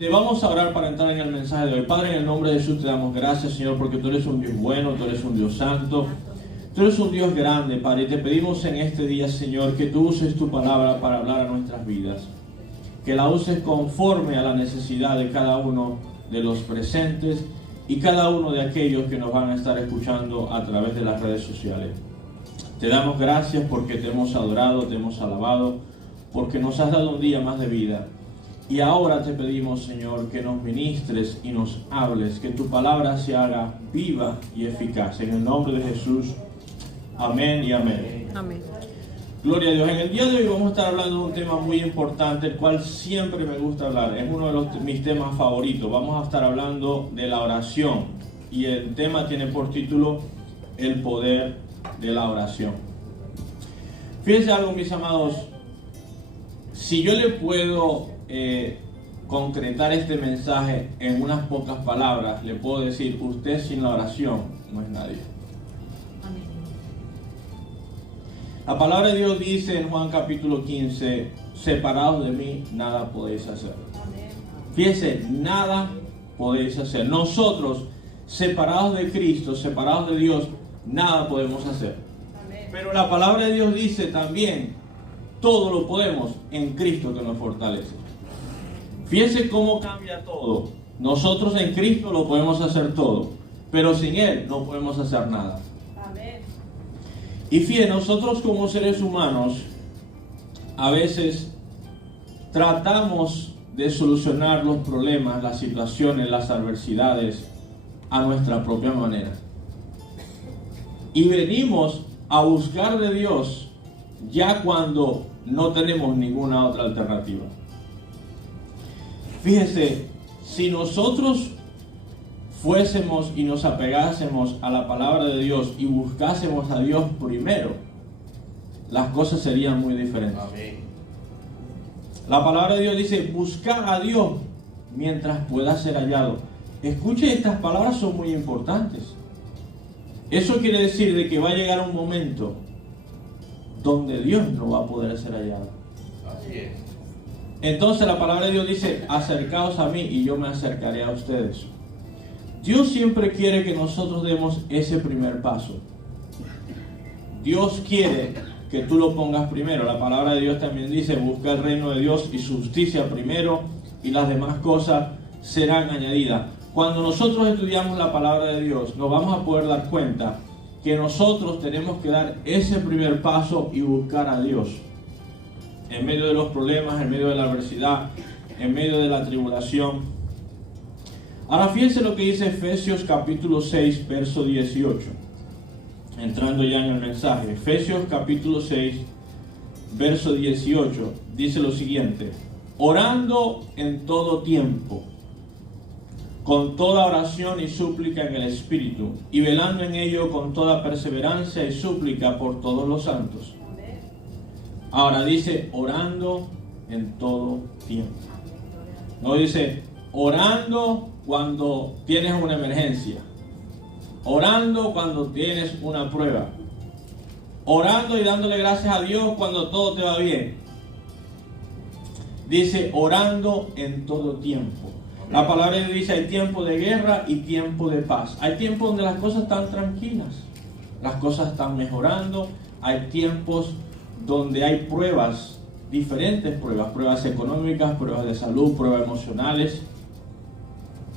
Te vamos a orar para entrar en el mensaje de hoy. Padre, en el nombre de Jesús te damos gracias, Señor, porque tú eres un Dios bueno, tú eres un Dios santo, tú eres un Dios grande, Padre. Y te pedimos en este día, Señor, que tú uses tu palabra para hablar a nuestras vidas. Que la uses conforme a la necesidad de cada uno de los presentes y cada uno de aquellos que nos van a estar escuchando a través de las redes sociales. Te damos gracias porque te hemos adorado, te hemos alabado, porque nos has dado un día más de vida. Y ahora te pedimos, Señor, que nos ministres y nos hables, que tu palabra se haga viva y eficaz. En el nombre de Jesús, amén y amén. Amén. Gloria a Dios. En el día de hoy vamos a estar hablando de un tema muy importante, el cual siempre me gusta hablar. Es uno de mis temas favoritos. Vamos a estar hablando de la oración. Y el tema tiene por título El poder de la oración. Fíjense algo, mis amados. Si yo le puedo concretar este mensaje en unas pocas palabras, le puedo decir: usted sin la oración no es nadie. Amén. La palabra de Dios dice en Juan capítulo 15: separados de mí nada podéis hacer. Fíjense, nada podéis hacer. Nosotros, separados de Cristo, separados de Dios, nada podemos hacer. Pero la palabra de Dios dice también: todo lo podemos en Cristo que nos fortalece. Fíjense cómo cambia todo. Nosotros en Cristo lo podemos hacer todo, pero sin Él no podemos hacer nada. Amén. Y fíjense, nosotros como seres humanos a veces tratamos de solucionar los problemas, las situaciones, las adversidades a nuestra propia manera. Y venimos a buscar de Dios ya cuando no tenemos ninguna otra alternativa. Fíjese, si nosotros fuésemos y nos apegásemos a la palabra de Dios y buscásemos a Dios primero, las cosas serían muy diferentes. Amén. La palabra de Dios dice: buscar a Dios mientras pueda ser hallado. Escuche, estas palabras son muy importantes. Eso quiere decir de que va a llegar un momento donde Dios no va a poder ser hallado. Así es. Entonces la palabra de Dios dice: acercaos a mí y yo me acercaré a ustedes. Dios siempre quiere que nosotros demos ese primer paso. Dios quiere que tú lo pongas primero. La palabra de Dios también dice: busca el reino de Dios y su justicia primero, y las demás cosas serán añadidas. Cuando nosotros estudiamos la palabra de Dios, nos vamos a poder dar cuenta que nosotros tenemos que dar ese primer paso y buscar a Dios. En medio de los problemas, en medio de la adversidad, en medio de la tribulación. Ahora fíjense lo que dice Efesios capítulo 6, verso 18. Entrando ya en el mensaje. Efesios capítulo 6, verso 18. Dice lo siguiente: orando en todo tiempo, con toda oración y súplica en el Espíritu, y velando en ello con toda perseverancia y súplica por todos los santos. Ahora dice: orando en todo tiempo. No dice orando cuando tienes una emergencia, orando cuando tienes una prueba, orando y dándole gracias a Dios cuando todo te va bien. Dice orando en todo tiempo. La palabra de Dios dice: hay tiempo de guerra y tiempo de paz. Hay tiempos donde las cosas están tranquilas, las cosas están mejorando. Hay tiempos donde hay pruebas, diferentes pruebas, pruebas económicas, pruebas de salud, pruebas emocionales.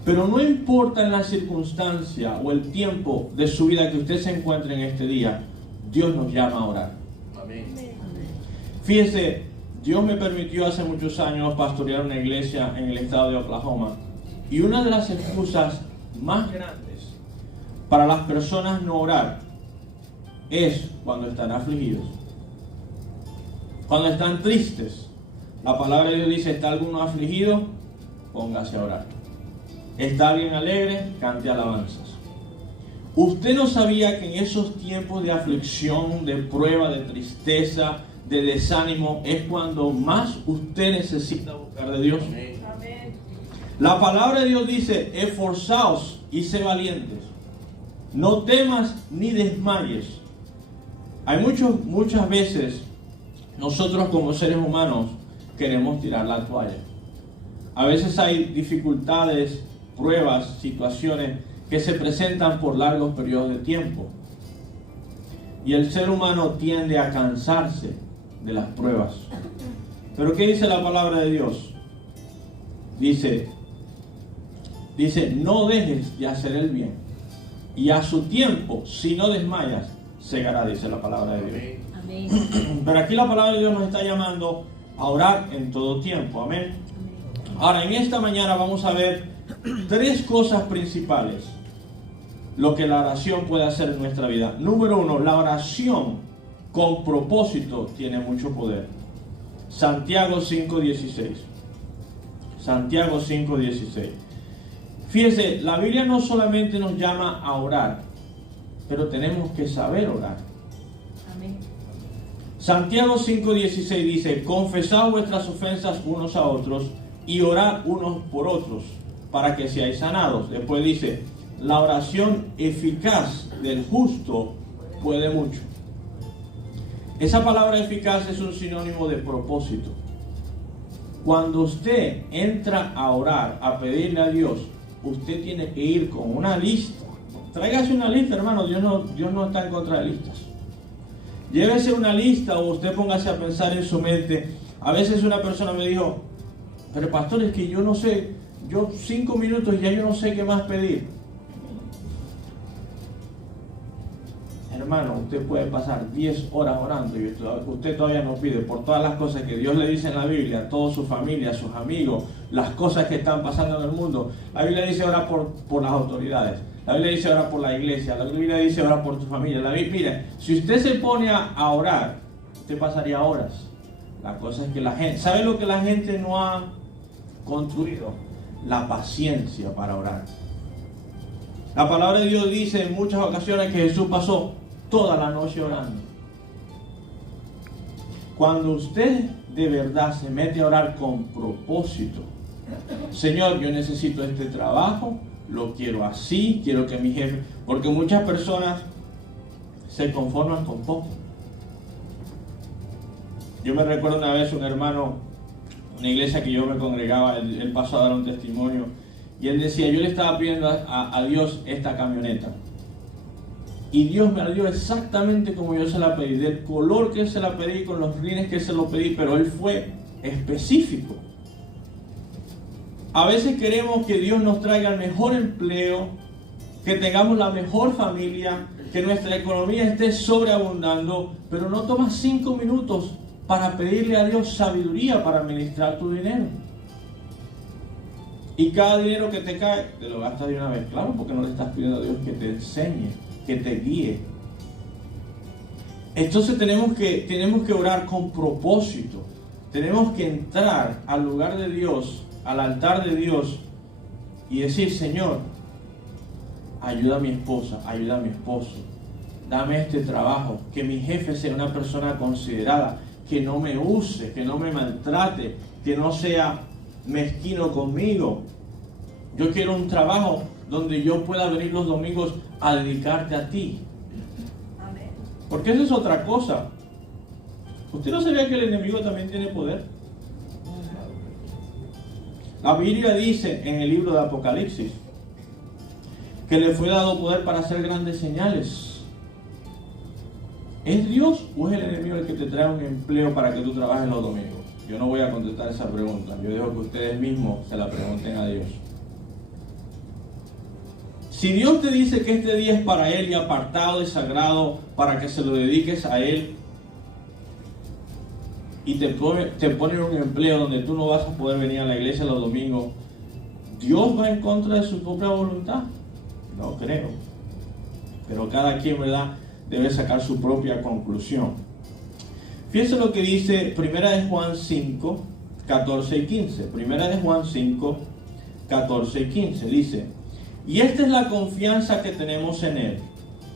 Pero no importa en la circunstancia o el tiempo de su vida que usted se encuentre en este día, Dios nos llama a orar. Amén. Fíjese, Dios me permitió hace muchos años pastorear una iglesia en el estado de Oklahoma, y una de las excusas más grandes para las personas no orar es cuando están afligidos, cuando están tristes. La palabra de Dios dice: ¿está alguno afligido? Póngase a orar. ¿Está alguien alegre? Cante alabanzas. ¿Usted no sabía que en esos tiempos de aflicción, de prueba, de tristeza, de desánimo, es cuando más usted necesita buscar de Dios? Amén. La palabra de Dios dice: esforzaos y sé valientes, no temas ni desmayes. Hay muchas veces nosotros como seres humanos queremos tirar la toalla. A veces hay dificultades, pruebas, situaciones que se presentan por largos periodos de tiempo. Y el ser humano tiende a cansarse de las pruebas. Pero ¿qué dice la palabra de Dios? Dice, no dejes de hacer el bien. Y a su tiempo, si no desmayas, segará, dice la palabra de Dios. Amén. Pero aquí la palabra de Dios nos está llamando a orar en todo tiempo. Amén. Ahora, en esta mañana vamos a ver 3 cosas principales. Lo que la oración puede hacer en nuestra vida. Número 1, la oración con propósito tiene mucho poder. Santiago 5:16. Santiago 5:16. Fíjese, la Biblia no solamente nos llama a orar, pero tenemos que saber orar. Amén. Santiago 5:16 dice, confesad vuestras ofensas unos a otros y orad unos por otros para que seáis sanados. Después dice, la oración eficaz del justo puede mucho. Esa palabra eficaz es un sinónimo de propósito. Cuando usted entra a orar, a pedirle a Dios, usted tiene que ir con una lista. Tráigase una lista, hermano. Dios no está en contra de listas. Llévese una lista o usted póngase a pensar en su mente. A veces una persona me dijo, pero pastor, es que yo no sé, 5 minutos ya yo no sé qué más pedir. Hermano, usted puede pasar 10 horas orando y usted todavía no pide por todas las cosas que Dios le dice en la Biblia, a toda su familia, sus amigos, las cosas que están pasando en el mundo. La Biblia dice orar por las autoridades. La Biblia dice orar por la iglesia. La Biblia dice orar por tu familia. Mire, si usted se pone a orar, usted pasaría horas. La cosa es que la gente, ¿sabe lo que la gente no ha construido? La paciencia para orar. La palabra de Dios dice en muchas ocasiones que Jesús pasó toda la noche orando. Cuando usted de verdad se mete a orar con propósito, Señor, yo necesito este trabajo, lo quiero así, quiero que mi jefe, porque muchas personas se conforman con poco. Yo me recuerdo una vez un hermano, una iglesia que yo me congregaba, él pasó a dar un testimonio y él decía, yo le estaba pidiendo a Dios esta camioneta. Y Dios me la dio exactamente como yo se la pedí, del color que se la pedí, con los rines que se lo pedí, pero Él fue específico. A veces queremos que Dios nos traiga el mejor empleo, que tengamos la mejor familia, que nuestra economía esté sobreabundando, pero no tomas 5 minutos para pedirle a Dios sabiduría para administrar tu dinero. Y cada dinero que te cae, te lo gastas de una vez. Claro, porque no le estás pidiendo a Dios que te enseñe, que te guíe. Entonces tenemos que orar con propósito. Tenemos que entrar al lugar de Dios, al altar de Dios y decir, Señor, ayuda a mi esposa, ayuda a mi esposo, dame este trabajo, que mi jefe sea una persona considerada, que no me use, que no me maltrate, que no sea mezquino conmigo. Yo quiero un trabajo donde yo pueda venir los domingos a dedicarte a ti. Amén. Porque esa es otra cosa. ¿Usted no sabía que el enemigo también tiene poder? La Biblia dice en el libro de Apocalipsis que le fue dado poder para hacer grandes señales. ¿Es Dios o es el enemigo el que te trae un empleo para que tú trabajes los domingos? Yo no voy a contestar esa pregunta. Yo dejo que ustedes mismos se la pregunten a Dios. Si Dios te dice que este día es para Él y apartado y sagrado para que se lo dediques a Él, y te pone un empleo donde tú no vas a poder venir a la iglesia los domingos, ¿Dios va en contra de su propia voluntad? No creo. Pero cada quien, ¿verdad?, debe sacar su propia conclusión. Fíjense lo que dice 1 de Juan 5, 14 y 15. 1 de Juan 5, 14 y 15. Dice, y esta es la confianza que tenemos en Él,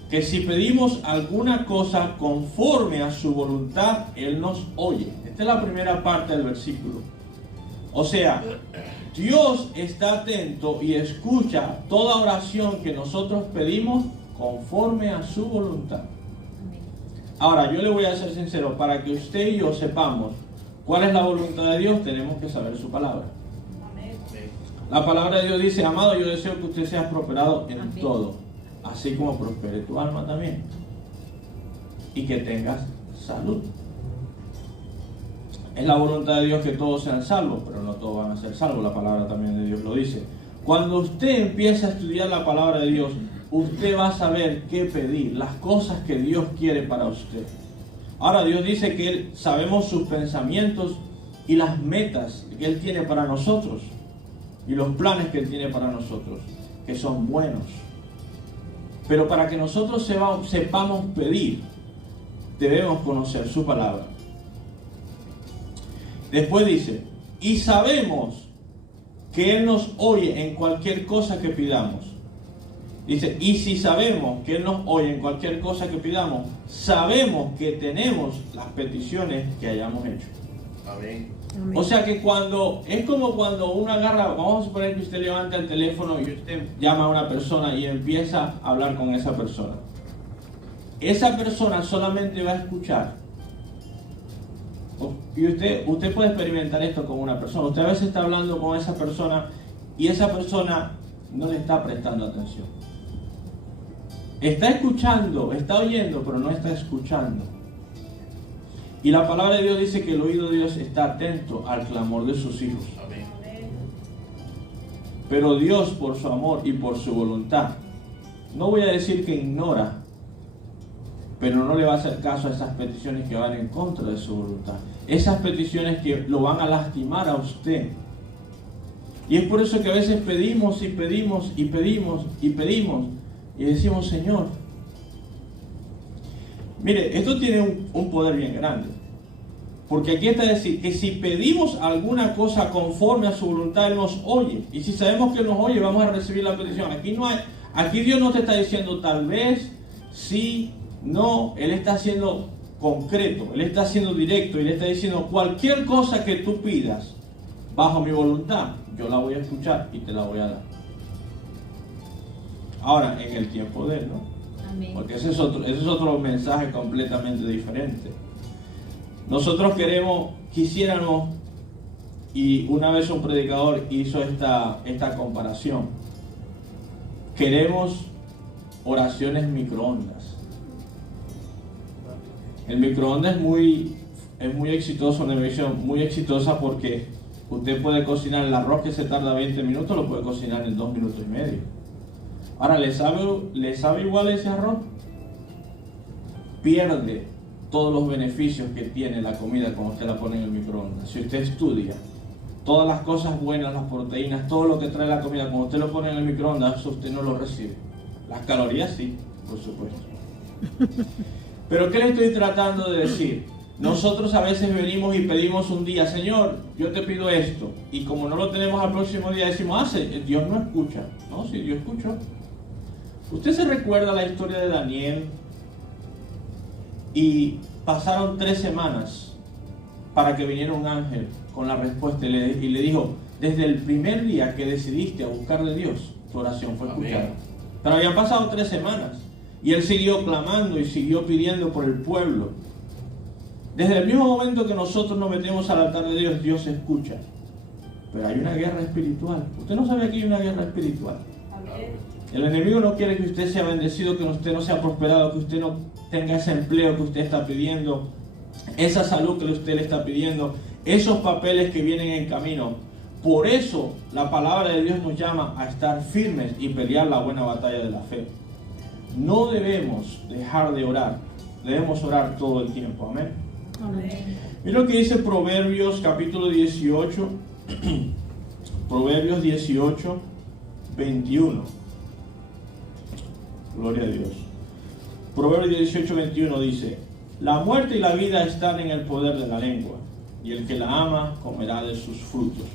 que si pedimos alguna cosa conforme a su voluntad, Él nos oye. Esta es la primera parte del versículo. O sea, Dios está atento y escucha toda oración que nosotros pedimos conforme a su voluntad. Ahora, yo le voy a ser sincero, para que usted y yo sepamos cuál es la voluntad de Dios, tenemos que saber su palabra. Amén. La palabra de Dios dice, amado, yo deseo que usted sea prosperado en Amén. todo, así como prospere tu alma también, y que tengas salud. Es la voluntad de Dios que todos sean salvos, pero no todos van a ser salvos, la palabra también de Dios lo dice. Cuando usted empieza a estudiar la palabra de Dios, usted va a saber qué pedir, las cosas que Dios quiere para usted. Ahora Dios dice que sabemos sus pensamientos y las metas que Él tiene para nosotros, y los planes que Él tiene para nosotros, que son buenos. Pero para que nosotros sepamos pedir, debemos conocer su palabra. Después dice, y sabemos que Él nos oye en cualquier cosa que pidamos. Dice, y si sabemos que Él nos oye en cualquier cosa que pidamos, sabemos que tenemos las peticiones que hayamos hecho. Amén. O sea que es como cuando uno agarra, vamos a suponer que usted levanta el teléfono y usted llama a una persona y empieza a hablar con esa persona. Esa persona solamente va a escuchar. Y usted puede experimentar esto con una persona. Usted a veces está hablando con esa persona y esa persona no le está prestando atención. Está escuchando, está oyendo, pero no está escuchando. Y la palabra de Dios dice que el oído de Dios está atento al clamor de sus hijos. Amén. Pero Dios, por su amor y por su voluntad, no voy a decir que ignora, pero no le va a hacer caso a esas peticiones que van en contra de su voluntad. Esas peticiones que lo van a lastimar a usted. Y es por eso que a veces pedimos y pedimos y pedimos y pedimos y decimos, Señor, mire, esto tiene un poder bien grande. Porque aquí está decir que si pedimos alguna cosa conforme a su voluntad, Él nos oye. Y si sabemos que Él nos oye, vamos a recibir la petición. Aquí Dios no te está diciendo tal vez, sí, no. Él está siendo concreto, Él está siendo directo. Él está diciendo cualquier cosa que tú pidas bajo mi voluntad, yo la voy a escuchar y te la voy a dar. Ahora, en el tiempo de Él, ¿no? Amén. Porque ese es otro mensaje completamente diferente. Nosotros quisiéramos, y una vez un predicador hizo esta comparación, queremos oraciones microondas. El microondas es muy exitoso, una invención muy exitosa porque usted puede cocinar el arroz que se tarda 20 minutos, lo puede cocinar en 2 minutos y medio. Ahora, ¿le sabe igual ese arroz? Pierde todos los beneficios que tiene la comida cuando usted la pone en el microondas. Si usted estudia todas las cosas buenas, las proteínas, todo lo que trae la comida, cuando usted lo pone en el microondas, eso usted no lo recibe. Las calorías sí, por supuesto. Pero ¿qué le estoy tratando de decir? Nosotros a veces venimos y pedimos un día, Señor, yo te pido esto, y como no lo tenemos al próximo día, decimos, Dios no escucha. No, sí, Dios escuchó. ¿Usted se recuerda la historia de Daniel? Y pasaron 3 semanas para que viniera un ángel con la respuesta y le dijo, desde el primer día que decidiste a buscar de Dios, tu oración fue escuchada. Amén. Pero habían pasado 3 semanas y él siguió clamando y siguió pidiendo por el pueblo. Desde el mismo momento que nosotros nos metemos al altar de Dios, Dios escucha. Pero hay una guerra espiritual. ¿Usted no sabe que hay una guerra espiritual? Amén. El enemigo no quiere que usted sea bendecido, que usted no sea prosperado, que usted no tenga ese empleo que usted está pidiendo, esa salud que usted le está pidiendo, esos papeles que vienen en camino. Por eso la palabra de Dios nos llama a estar firmes y pelear la buena batalla de la fe. No debemos dejar de orar, debemos orar todo el tiempo. Amén. Amén. Mira lo que dice Proverbios capítulo 18, Proverbios 18, 21. Gloria a Dios. Proverbios 18, 21 dice, la muerte y la vida están en el poder de la lengua, y el que la ama comerá de sus frutos.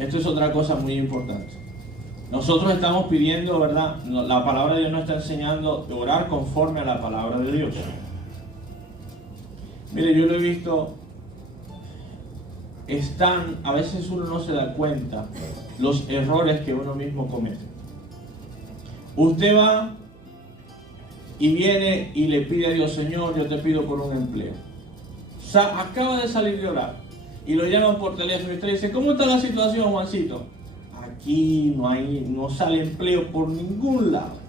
Esto es otra cosa muy importante. Nosotros estamos pidiendo, ¿verdad? La palabra de Dios nos está enseñando a orar conforme a la palabra de Dios. Mire, yo lo he visto, a veces uno no se da cuenta los errores que uno mismo comete. Usted va y viene y le pide a Dios, Señor, yo te pido por un empleo. Acaba de salir de orar y lo llaman por teléfono y usted dice, ¿cómo está la situación, Juancito? Aquí no sale empleo por ningún lado.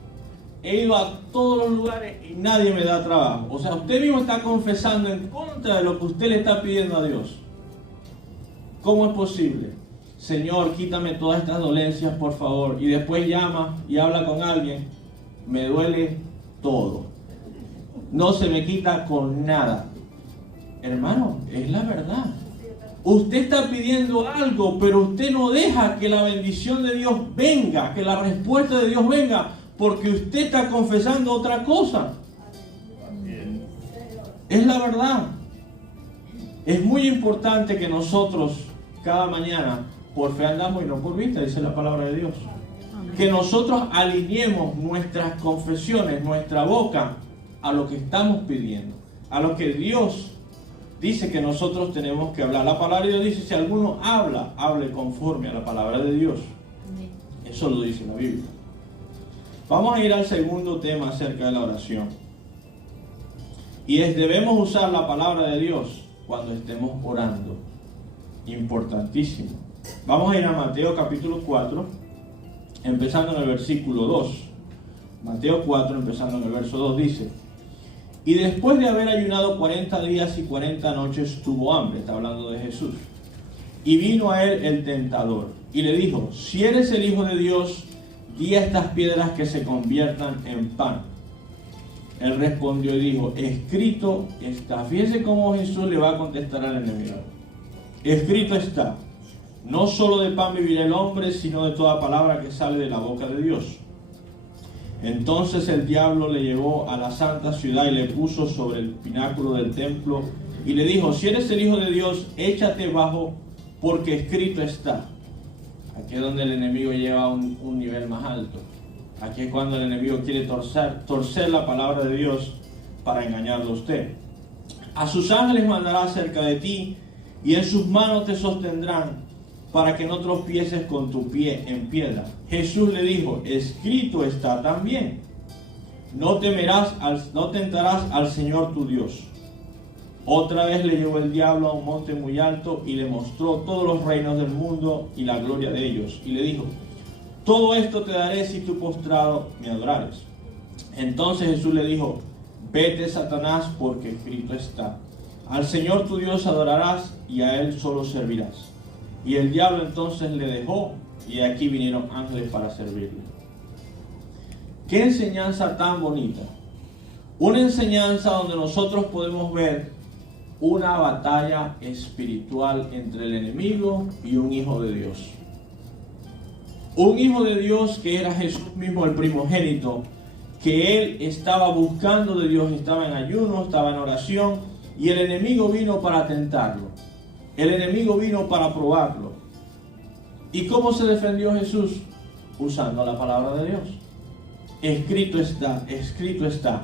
He ido a todos los lugares y nadie me da trabajo. O sea, usted mismo está confesando en contra de lo que usted le está pidiendo a Dios. ¿Cómo es posible? Señor, quítame todas estas dolencias, por favor. Y después llama y habla con alguien. Me duele todo. No se me quita con nada. Hermano, es la verdad. Usted está pidiendo algo, pero usted no deja que la bendición de Dios venga, que la respuesta de Dios venga, porque usted está confesando otra cosa. Es la verdad. Es muy importante que nosotros cada mañana por fe andamos y no por vista, dice la palabra de Dios. Que nosotros alineemos nuestras confesiones, nuestra boca a lo que estamos pidiendo, a lo que Dios dice que nosotros tenemos que hablar. La palabra de Dios dice, si alguno habla, hable conforme a la palabra de Dios. Eso lo dice la Biblia. Vamos a ir al segundo tema acerca de la oración. Y es, debemos usar la palabra de Dios cuando estemos orando. Importantísimo. Vamos a ir a Mateo capítulo 4, empezando en el versículo 2. Mateo 4, empezando en el verso 2, dice: y después de haber ayunado 40 días y 40 noches, tuvo hambre. Está hablando de Jesús. Y vino a él el tentador, y le dijo: si eres el Hijo de Dios, di a estas piedras que se conviertan en pan. Él respondió y dijo: escrito está. Fíjense cómo Jesús le va a contestar al enemigo. Escrito está: no solo de pan vivirá el hombre, sino de toda palabra que sale de la boca de Dios. Entonces el diablo le llevó a la santa ciudad y le puso sobre el pináculo del templo y le dijo: si eres el Hijo de Dios, échate abajo, porque escrito está. Aquí es donde el enemigo lleva un nivel más alto. Aquí es cuando el enemigo quiere torcer la palabra de Dios para engañarlo a usted. A sus ángeles mandará cerca de ti, y en sus manos te sostendrán, para que no tropieces con tu pie en piedra. Jesús le dijo: escrito está también: no tentarás al Señor tu Dios. Otra vez le llevó el diablo a un monte muy alto y le mostró todos los reinos del mundo y la gloria de ellos. Y le dijo: todo esto te daré si tú postrado me adorares. Entonces Jesús le dijo: vete, Satanás, porque escrito está: al Señor tu Dios adorarás y a Él solo servirás. Y el diablo entonces le dejó, y aquí vinieron ángeles para servirle. Qué enseñanza tan bonita. Una enseñanza donde nosotros podemos ver una batalla espiritual entre el enemigo y un hijo de Dios. Un hijo de Dios que era Jesús mismo, el primogénito, que él estaba buscando de Dios, estaba en ayuno, estaba en oración, y el enemigo vino para tentarlo. El enemigo vino para probarlo. ¿Y cómo se defendió Jesús? Usando la palabra de Dios. Escrito está, escrito está.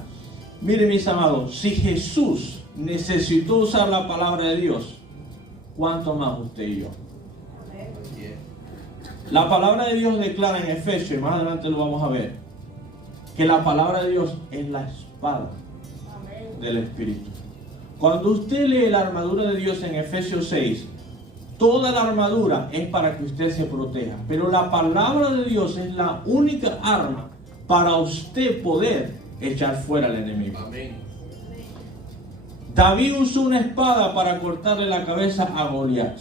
Miren, mis amados, si Jesús necesitó usar la palabra de Dios, ¿cuánto más usted y yo? La palabra de Dios declara en Efesios, y más adelante lo vamos a ver, que la palabra de Dios es la espada del Espíritu. Cuando usted lee la armadura de Dios en Efesios 6, toda la armadura es para que usted se proteja. Pero la palabra de Dios es la única arma para usted poder echar fuera al enemigo. Amén. David usó una espada para cortarle la cabeza a Goliat.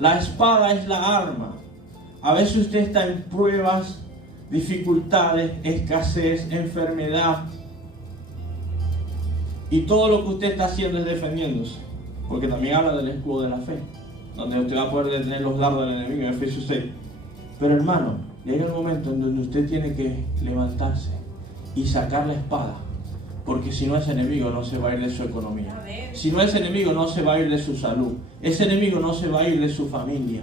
La espada es la arma. A veces usted está en pruebas, dificultades, escasez, enfermedad, y todo lo que usted está haciendo es defendiéndose, porque también habla del escudo de la fe, donde usted va a poder detener los dardos del enemigo en Efesios 6. Pero hermano, llega el momento en donde usted tiene que levantarse y sacar la espada, porque si no, ese enemigo no se va a ir de su economía. Si no, ese enemigo no se va a ir de su salud. Ese enemigo no se va a ir de su familia.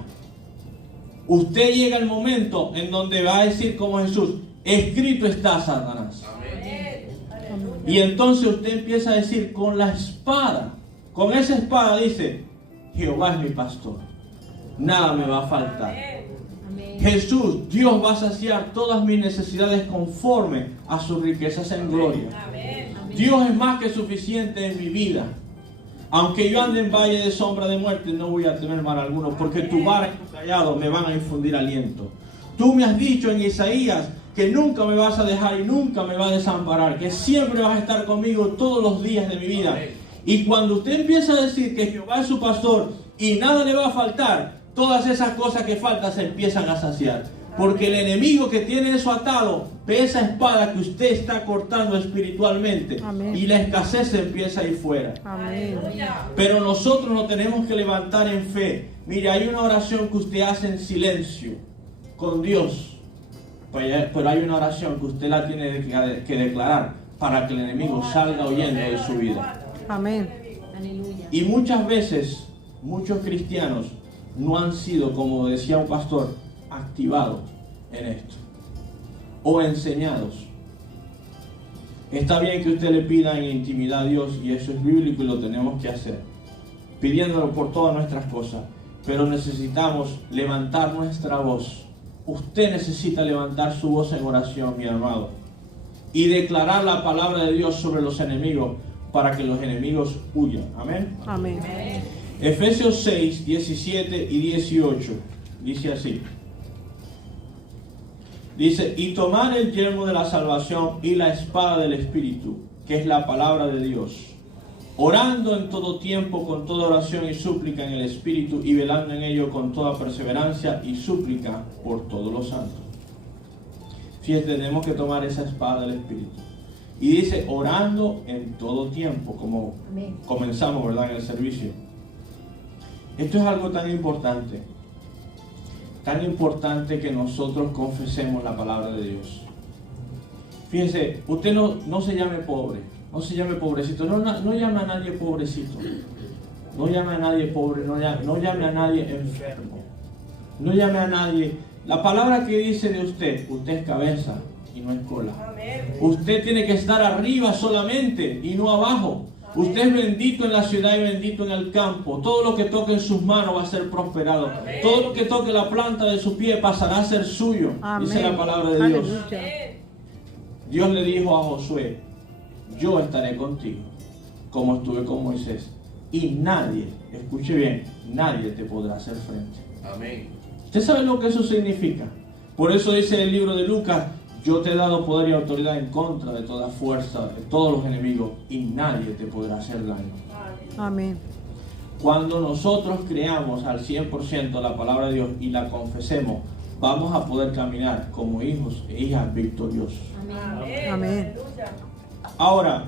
Usted llega el momento en donde va a decir como Jesús: escrito está, Satanás. Y entonces usted empieza a decir con la espada, con esa espada dice: Jehová es mi pastor, nada me va a faltar. Jesús, Dios va a saciar todas mis necesidades conforme a sus riquezas en gloria. Dios es más que suficiente en mi vida. Aunque yo ande en valle de sombra de muerte, no voy a temer mal alguno, porque tu vara y tu callado me van a infundir aliento. Tú me has dicho en Isaías que nunca me vas a dejar y nunca me vas a desamparar, que siempre vas a estar conmigo todos los días de mi vida. Y cuando usted empieza a decir que Jehová es su pastor y nada le va a faltar, todas esas cosas que faltan se empiezan a saciar. Porque el enemigo que tiene eso atado ve esa espada que usted está cortando espiritualmente. Amén. Y la escasez se empieza a ir fuera. Amén. Pero nosotros nos tenemos que levantar en fe. Mire, hay una oración que usted hace en silencio con Dios. Pero hay una oración que usted la tiene que declarar para que el enemigo salga huyendo de su vida. Amén. Aleluya. Y muchas veces, muchos cristianos no han sido, como decía un pastor, activados en esto o enseñados. Está bien que usted le pida en intimidad a Dios, y eso es bíblico y lo tenemos que hacer, pidiéndolo por todas nuestras cosas, pero necesitamos levantar nuestra voz. Usted necesita levantar su voz en oración, mi amado, y declarar la palabra de Dios sobre los enemigos para que los enemigos huyan. Amén. Amén. Efesios 6, 17 y 18 dice así. Dice: y tomar el yelmo de la salvación y la espada del Espíritu, que es la palabra de Dios, orando en todo tiempo con toda oración y súplica en el Espíritu, y velando en ello con toda perseverancia y súplica por todos los santos. Fíjate, tenemos que tomar esa espada del Espíritu. Y dice, orando en todo tiempo, como Amén. comenzamos, ¿verdad?, en el servicio. Esto es algo tan importante que nosotros confesemos la palabra de Dios. Fíjese, usted no se llame pobre, no se llame pobrecito, no llame a nadie pobrecito, no llame a nadie pobre, no llame a nadie enfermo, no llame a nadie. La palabra que dice de usted es cabeza y no es cola. Usted tiene que estar arriba solamente y no abajo. Usted es bendito en la ciudad y bendito en el campo. Todo lo que toque en sus manos va a ser prosperado. Todo lo que toque la planta de su pie pasará a ser suyo. Amén. Dice la palabra de Dios. Aleluya. Dios le dijo a Josué: yo estaré contigo como estuve con Moisés. Y nadie, escuche bien, nadie te podrá hacer frente. Amén. ¿Usted sabe lo que eso significa? Por eso dice el libro de Lucas: yo te he dado poder y autoridad en contra de toda fuerza, de todos los enemigos, y nadie te podrá hacer daño. Amén. Cuando nosotros creamos al 100% la palabra de Dios y la confesemos, vamos a poder caminar como hijos e hijas victoriosos. Amén. Ahora,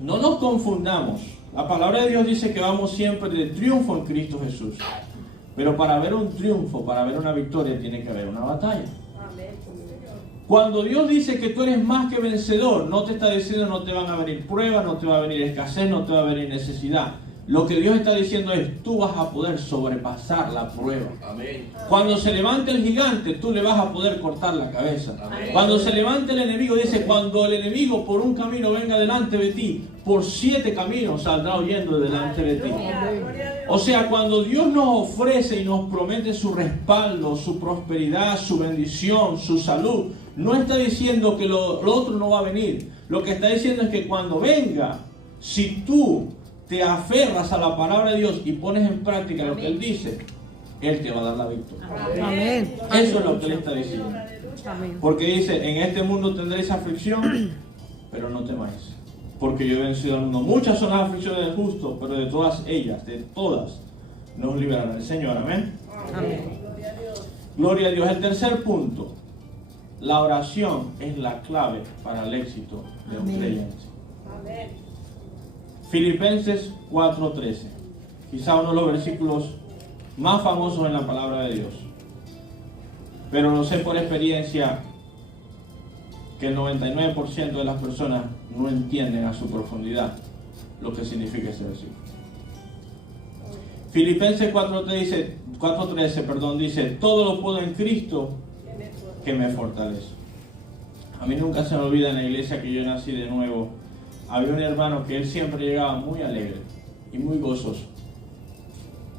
no nos confundamos. La palabra de Dios dice que vamos siempre de triunfo en Cristo Jesús. Pero para ver un triunfo, para ver una victoria, tiene que haber una batalla. Cuando Dios dice que tú eres más que vencedor, no te está diciendo no te van a venir pruebas, no te va a venir escasez, no te va a venir necesidad. Lo que Dios está diciendo es, tú vas a poder sobrepasar la prueba. Amén. Cuando se levante el gigante, tú le vas a poder cortar la cabeza. Amén. Cuando se levante el enemigo, dice, cuando el enemigo por un camino venga delante de ti, por 7 caminos saldrá huyendo delante de ti. O sea, cuando Dios nos ofrece y nos promete su respaldo, su prosperidad, su bendición, su salud, no está diciendo que lo otro no va a venir. Lo que está diciendo es que cuando venga, si tú te aferras a la palabra de Dios y pones en práctica lo que Él dice, Él te va a dar la victoria. Amén. Eso es lo que Él está diciendo. Amén. Porque dice, en este mundo tendréis aflicción, pero no temáis, porque yo he vencido al mundo. Muchas son las aflicciones del justo, pero de todas ellas, nos liberará el Señor. Amén. Amén. Gloria a Dios. El tercer punto, la oración es la clave para el éxito de un Amén. creyente. Filipenses 4:13, quizá uno de los versículos más famosos en la palabra de Dios, pero lo sé por experiencia que el 99% de las personas no entienden a su profundidad lo que significa ese versículo. Filipenses 4:13 dice, todo lo puedo en Cristo que me fortalece. A mí nunca se me olvida, en la iglesia que yo nací de nuevo, había un hermano que él siempre llegaba muy alegre y muy gozoso.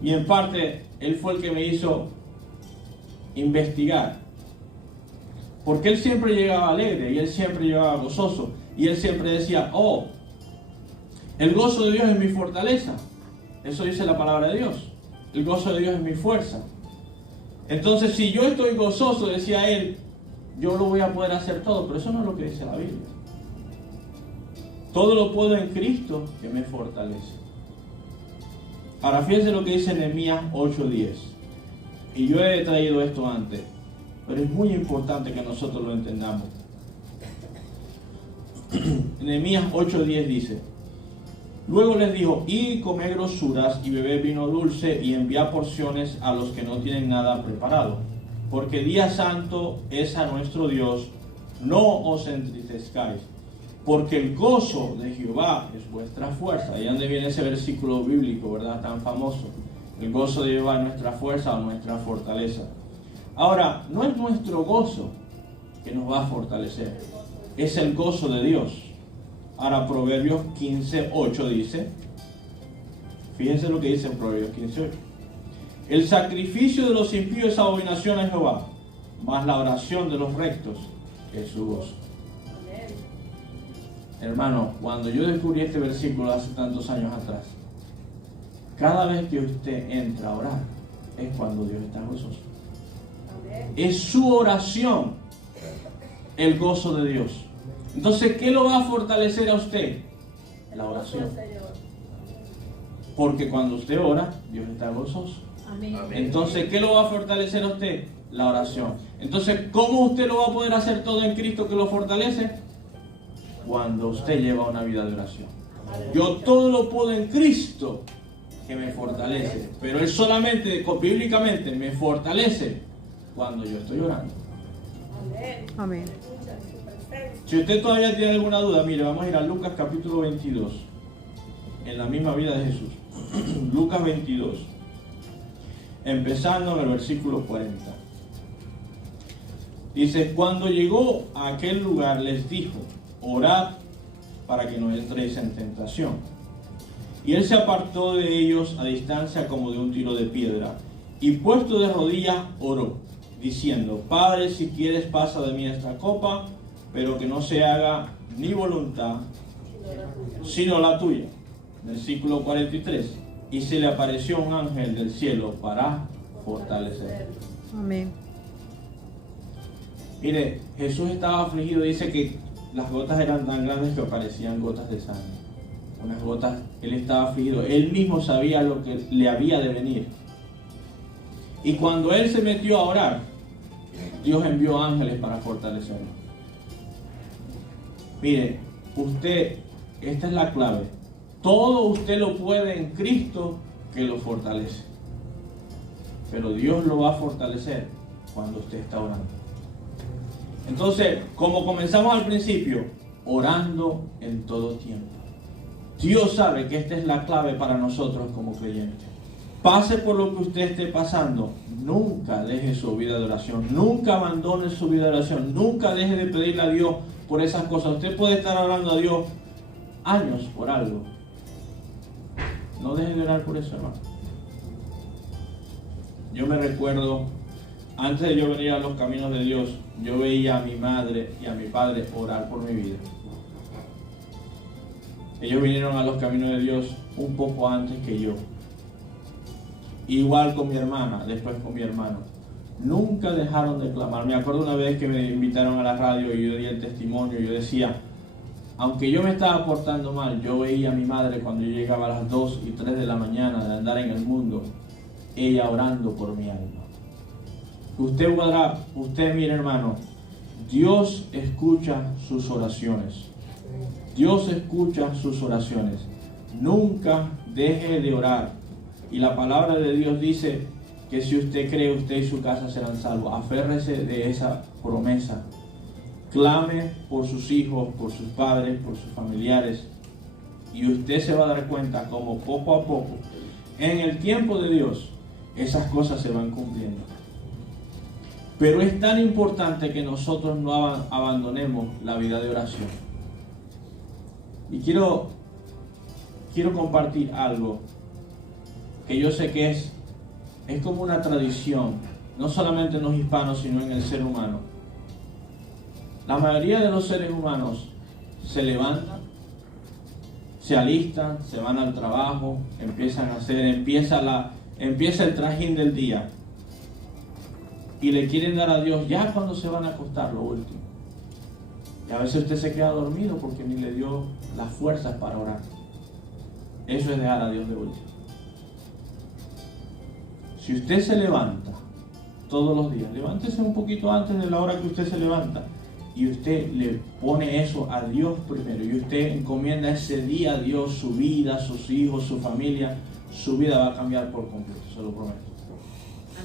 Y en parte, él fue el que me hizo investigar. Porque él siempre llegaba alegre y él siempre llegaba gozoso. Y él siempre decía, oh, el gozo de Dios es mi fortaleza. Eso dice la palabra de Dios. El gozo de Dios es mi fuerza. Entonces, si yo estoy gozoso, decía él, yo lo voy a poder hacer todo, pero eso no es lo que dice la Biblia. Todo lo puedo en Cristo que me fortalece. Ahora, fíjense lo que dice Nehemías 8:10. Y yo he traído esto antes, pero es muy importante que nosotros lo entendamos. Nehemías 8:10 dice: luego les dijo, id y comed grosuras y bebed vino dulce y enviad porciones a los que no tienen nada preparado, porque día santo es a nuestro Dios, no os entristezcáis, porque el gozo de Jehová es vuestra fuerza. Ahí donde viene ese versículo bíblico, ¿verdad? Tan famoso. El gozo de Jehová es nuestra fuerza o nuestra fortaleza. Ahora, no es nuestro gozo que nos va a fortalecer, es el gozo de Dios. Ahora, Proverbios 15:8 dice, fíjense lo que dice en Proverbios 15:8. El sacrificio de los impíos es abominación a Jehová, mas la oración de los rectos es su gozo. Hermano, cuando yo descubrí este versículo hace tantos años atrás, cada vez que usted entra a orar, es cuando Dios está gozoso. Es su oración el gozo de Dios. Entonces, ¿qué lo va a fortalecer a usted? La oración. Porque cuando usted ora, Dios está gozoso. Amén. Entonces, ¿qué lo va a fortalecer a usted? La oración. Entonces, ¿cómo usted lo va a poder hacer todo en Cristo que lo fortalece? Cuando usted lleva una vida de oración. Yo todo lo puedo en Cristo que me fortalece. Pero Él solamente, bíblicamente, me fortalece cuando yo estoy orando. Amén. Si usted todavía tiene alguna duda, mire, vamos a ir a Lucas capítulo 22. En la misma vida de Jesús. Lucas 22. Empezando en el versículo 40. Dice, cuando llegó a aquel lugar les dijo, orad para que no entréis en tentación. Y él se apartó de ellos a distancia como de un tiro de piedra, y puesto de rodillas oró, diciendo, Padre, si quieres pasa de mí esta copa, pero que no se haga mi voluntad, sino la tuya. Versículo 43. Y se le apareció un ángel del cielo para fortalecer. Amén. Mire, Jesús estaba afligido, dice que las gotas eran tan grandes que parecían gotas de sangre. Unas gotas, él estaba afligido. Él mismo sabía lo que le había de venir. Y cuando él se metió a orar, Dios envió ángeles para fortalecerlo. Mire, usted, esta es la clave. Todo usted lo puede en Cristo que lo fortalece. Pero Dios lo va a fortalecer cuando usted está orando. Entonces, como comenzamos al principio, orando en todo tiempo. Dios sabe que esta es la clave para nosotros como creyentes. Pase por lo que usted esté pasando, nunca deje su vida de oración, nunca abandone su vida de oración, nunca deje de pedirle a Dios por esas cosas. Usted puede estar hablando a Dios años por algo. No deje de orar por eso, hermano. Yo me recuerdo, antes de yo venir a los caminos de Dios, yo veía a mi madre y a mi padre orar por mi vida. Ellos vinieron a los caminos de Dios un poco antes que yo. Igual con mi hermana, después con mi hermano. Nunca dejaron de clamar. Me acuerdo una vez que me invitaron a la radio y yo di el testimonio. Yo decía, aunque yo me estaba portando mal, yo veía a mi madre cuando yo llegaba a las 2 y 3 de la mañana de andar en el mundo, ella orando por mi alma. Usted mire, hermano, Dios escucha sus oraciones. Dios escucha sus oraciones. Nunca deje de orar. Y la palabra de Dios dice que si usted cree, usted y su casa serán salvos. Aférrese de esa promesa. Clame por sus hijos, por sus padres, por sus familiares. Y usted se va a dar cuenta como poco a poco, en el tiempo de Dios, esas cosas se van cumpliendo. Pero es tan importante que nosotros no abandonemos la vida de oración. Y quiero compartir algo que yo sé que es como una tradición, no solamente en los hispanos, sino en el ser humano. La mayoría de los seres humanos se levantan, se alistan, se van al trabajo, empieza el trajín del día. Y le quieren dar a Dios ya cuando se van a acostar, lo último. Y a veces usted se queda dormido porque ni le dio las fuerzas para orar. Eso es dejar a Dios de último. Si usted se levanta todos los días, levántese un poquito antes de la hora que usted se levanta y usted le pone eso a Dios primero y usted encomienda ese día a Dios, su vida, sus hijos, su familia, su vida va a cambiar por completo, se lo prometo.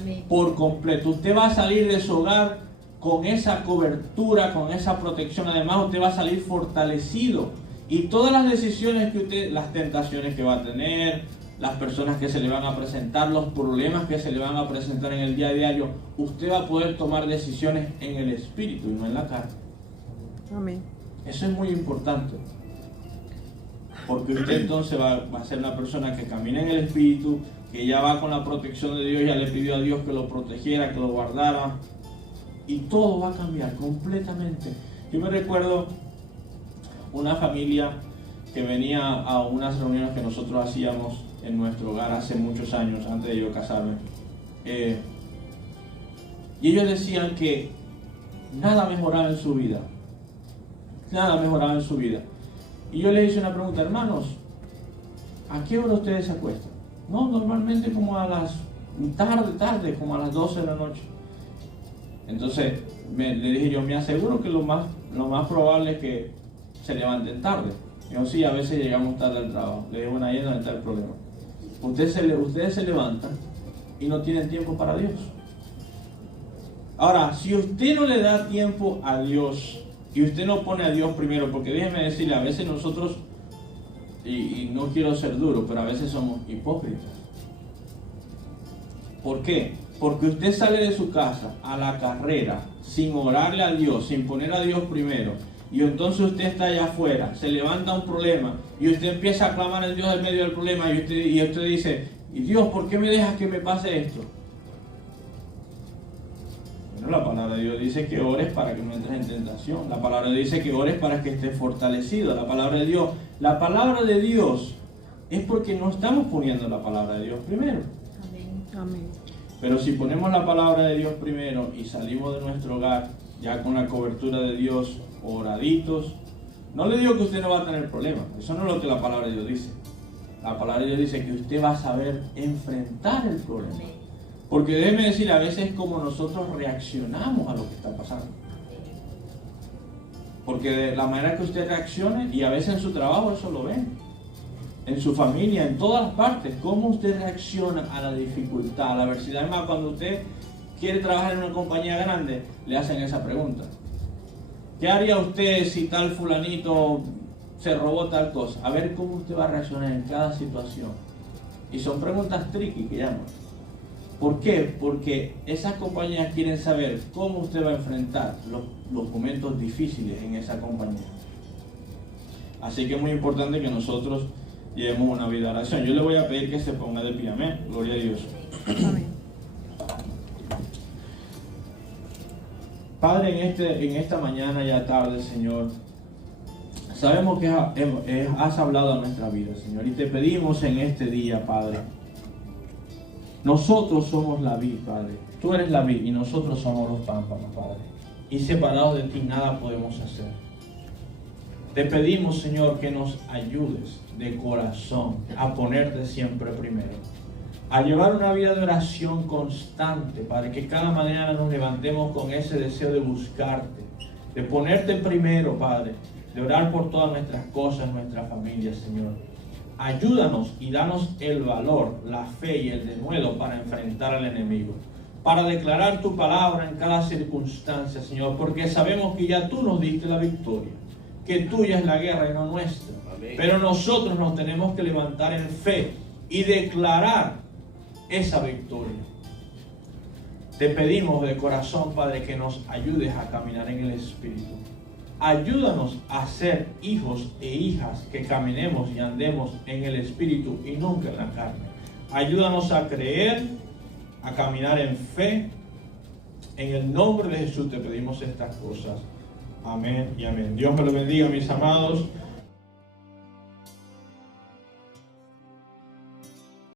Amén. Por completo. Usted va a salir de su hogar con esa cobertura, con esa protección. Además, usted va a salir fortalecido. Y todas las decisiones que usted, las tentaciones que va a tener, las personas que se le van a presentar, los problemas que se le van a presentar en el día a diario, usted va a poder tomar decisiones en el espíritu y no en la carne. Amén. Eso es muy importante. Porque usted entonces va a ser una persona que camina en el espíritu, que ya va con la protección de Dios, ya le pidió a Dios que lo protegiera, que lo guardara, y todo va a cambiar completamente. Yo me recuerdo una familia que venía a unas reuniones que nosotros hacíamos en nuestro hogar hace muchos años, antes de yo casarme, y ellos decían que nada mejoraba en su vida, y yo les hice una pregunta: hermanos, ¿a qué hora ustedes se acuestan? No, normalmente como a las tarde, como a las 12 de la noche. Entonces le dije yo: me aseguro que lo más probable es que se levanten tarde. Yo: sí, a veces llegamos tarde al trabajo. Le digo: bueno, ahí es donde está el problema. Ustedes se levantan y no tienen tiempo para Dios. Ahora, si usted no le da tiempo a Dios y usted no pone a Dios primero, porque déjeme decirle, a veces nosotros, y no quiero ser duro, pero a veces somos hipócritas. ¿Por qué? Porque usted sale de su casa a la carrera sin orarle a Dios, sin poner a Dios primero, y entonces usted está allá afuera, se levanta un problema y usted empieza a clamar a Dios en medio del problema y usted dice: ¿y Dios, por qué me dejas que me pase esto? Bueno, la palabra de Dios dice que ores para que no entres en tentación. La palabra de Dios dice que ores para que estés fortalecido. La palabra de Dios es porque no estamos poniendo la palabra de Dios primero. Amén. Amén. Pero si ponemos la palabra de Dios primero y salimos de nuestro hogar ya con la cobertura de Dios, oraditos, no le digo que usted no va a tener problemas, eso no es lo que la palabra de Dios dice. La palabra de Dios dice que usted va a saber enfrentar el problema. Amén. Porque déjeme decir, a veces es como nosotros reaccionamos a lo que está pasando. Porque de la manera que usted reaccione, y a veces en su trabajo eso lo ven, en su familia, en todas las partes, cómo usted reacciona a la dificultad, a la adversidad. Además, cuando usted quiere trabajar en una compañía grande, le hacen esa pregunta: ¿qué haría usted si tal fulanito se robó tal cosa? A ver cómo usted va a reaccionar en cada situación. Y son preguntas tricky que llaman. ¿Por qué? Porque esas compañías quieren saber cómo usted va a enfrentar los momentos difíciles en esa compañía. Así que es muy importante que nosotros llevemos una vida de oración. Yo le voy a pedir que se ponga de pie. Amén. Gloria a Dios. Amén. Padre, en esta mañana ya tarde, Señor, sabemos que has hablado a nuestra vida, Señor, y te pedimos en este día, Padre. Nosotros somos la vid, Padre. Tú eres la vid y nosotros somos los pámpanos, Padre. Y separados de ti nada podemos hacer. Te pedimos, Señor, que nos ayudes de corazón a ponerte siempre primero, a llevar una vida de oración constante, Padre, que cada mañana nos levantemos con ese deseo de buscarte, de ponerte primero, Padre, de orar por todas nuestras cosas, nuestra familia, Señor. Ayúdanos y danos el valor, la fe y el denuedo para enfrentar al enemigo, para declarar tu palabra en cada circunstancia, Señor, porque sabemos que ya tú nos diste la victoria, que tuya es la guerra y no nuestra. Amén. Pero nosotros nos tenemos que levantar en fe y declarar esa victoria. Te pedimos de corazón, Padre, que nos ayudes a caminar en el Espíritu. Ayúdanos a ser hijos e hijas que caminemos y andemos en el Espíritu y nunca en la carne. Ayúdanos a creer, a caminar en fe. En el nombre de Jesús te pedimos estas cosas. Amén y amén. Dios me lo bendiga, mis amados.